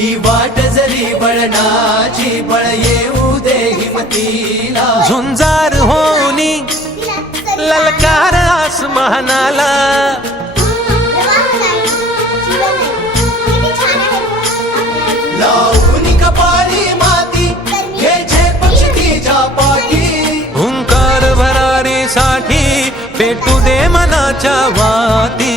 ही वाट जरी बळणाची बळ येऊ दे हिमतीला. झुंजार होनी ललकार आसमानाला. कपाळी माती साठी पेटू दे मनाच्या वाती.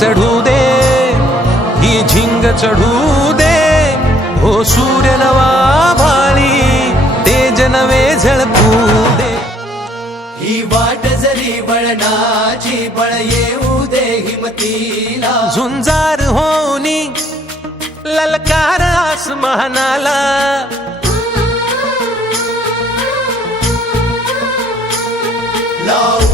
चढू दे ही झिंग चढू दे. हो सूर्य नवा भाळी तेज नवे झळकू दे. ही वाट जरी बळणाची बळ येऊ दे हिमतीला. झुंजार होनी ललकार आसमानाला. लावून